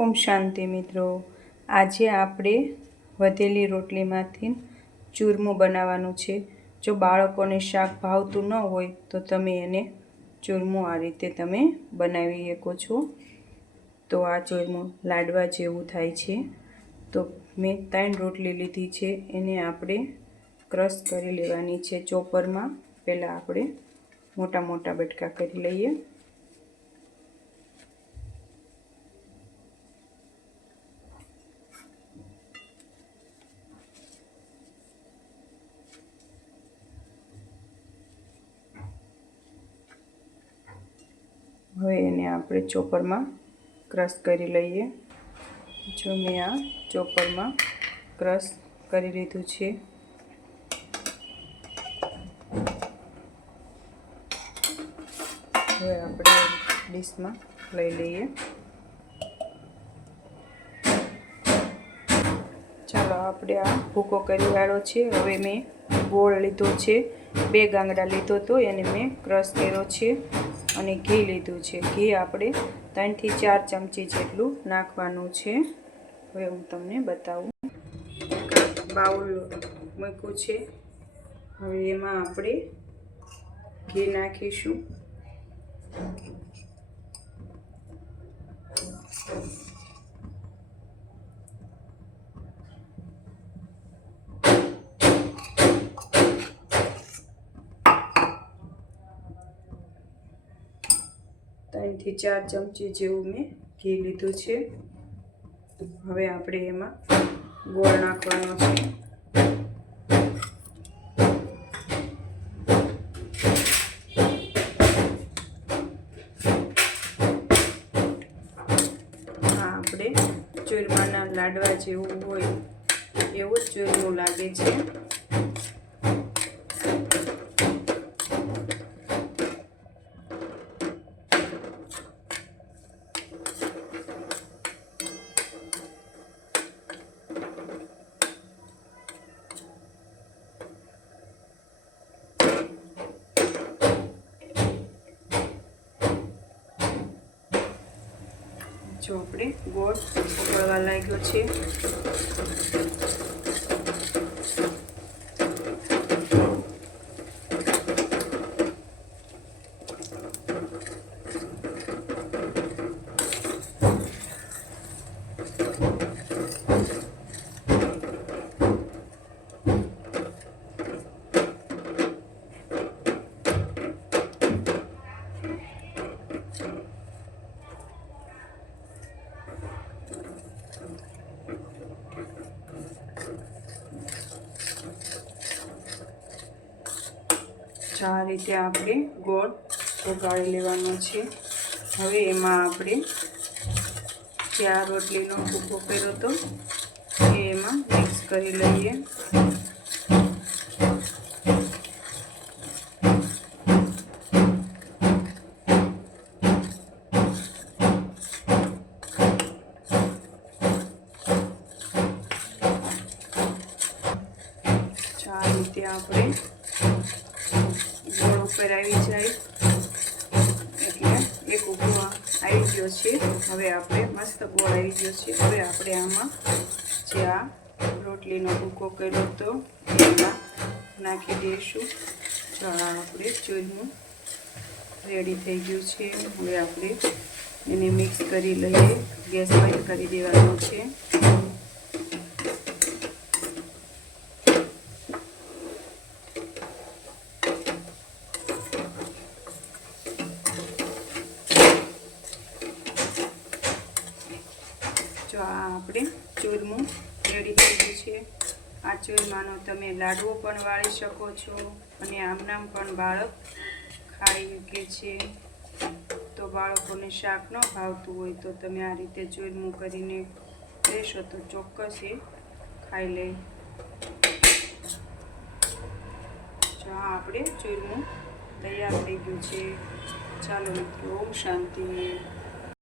ઓમ શાંતિ મિત્રો, આજે આપણે વધેલી રોટલીમાંથી ચૂરમું બનાવવાનું છે। જો બાળકોને શાક ભાવતું ન હોય તો તમે એને ચૂરમું આ રીતે તમે બનાવી શકો છો। તો આ ચૂરમું લાડવા જેવું થાય છે। તો મેં 3 રોટલી લીધી છે, એને આપણે ક્રશ કરી લેવાની છે ચોપરમાં। પહેલાં આપણે મોટા મોટા બટકા કરી લઈએ। હવે એને આપણે ચોપરમાં ક્રશ કરી લઈએ। જો મેં આ ચોપરમાં ક્રશ કરી લીધું છે। હવે આપણે ડીશમાં લઈ લઈએ। ચાલો આપણે આ ભૂકો કરી વાળો છે। હવે મેં ગોળ લીધો છે, 2 ગાંગડા લીધો તો એને મેં ક્રશ કર્યો છે અને ઘી લીધું છે। ઘી આપણે 3 થી 4 ચમચી જેટલું નાખવાનું છે। હવે હું તમને બતાવું। બાઉલ મૂક્યું છે, હવે એમાં આપણે ઘી નાખીશું। ત્રણ થી 4 ચમચી જેવું મેં ઘી લીધું છે। હવે આપણે એમાં ગોળ નાખવાનો છે। આ આપણે ચૂરમાના લાડવા જેવું હોય એવું જ ચૂરમું લાગે છે। જો આપણે ગોળ ઉકળવા લાગ્યો છે। આ રીતે આપણે ગોળ ઓગાળી લેવાનો છે। હવે એમાં આપણે જે આ રોટલીનો ભૂકો કર્યો હતો એ એમાં મિક્સ કરી લઈએ। આ રીતે આપણે ગોળ ઉપર આવી જાય એટલે એક ઉભો આવી ગયો છે। હવે આપણે મસ્ત ગોળ આવી ગયો છે। હવે આપણે આમાં જે આ રોટલીનો ભૂકો કર્યો હતો એમાં નાખી દઈશું। તો આપણે ચૂરમું રેડી થઈ ગયું છે। હવે આપણે એને મિક્સ કરી લઈએ। ગેસ બંધ કરી દેવાનો છે। જો આ આપણે ચૂરમું રેડી થઈ ગયું છે। આ ચૂરમાનો તમે લાડવો પણ વાળી શકો છો અને આમનામ પણ બાળક ખાઈ શકે છે। તો બાળકોને શાક ન ભાવતું હોય તો તમે આ રીતે ચૂરમું કરીને દેશો તો ચોક્કસ એ ખાઈ લે। જો આ આપણે ચૂરમું તૈયાર થઈ ગયું છે। ચાલો મિત્રો, ઓમ શાંતિ।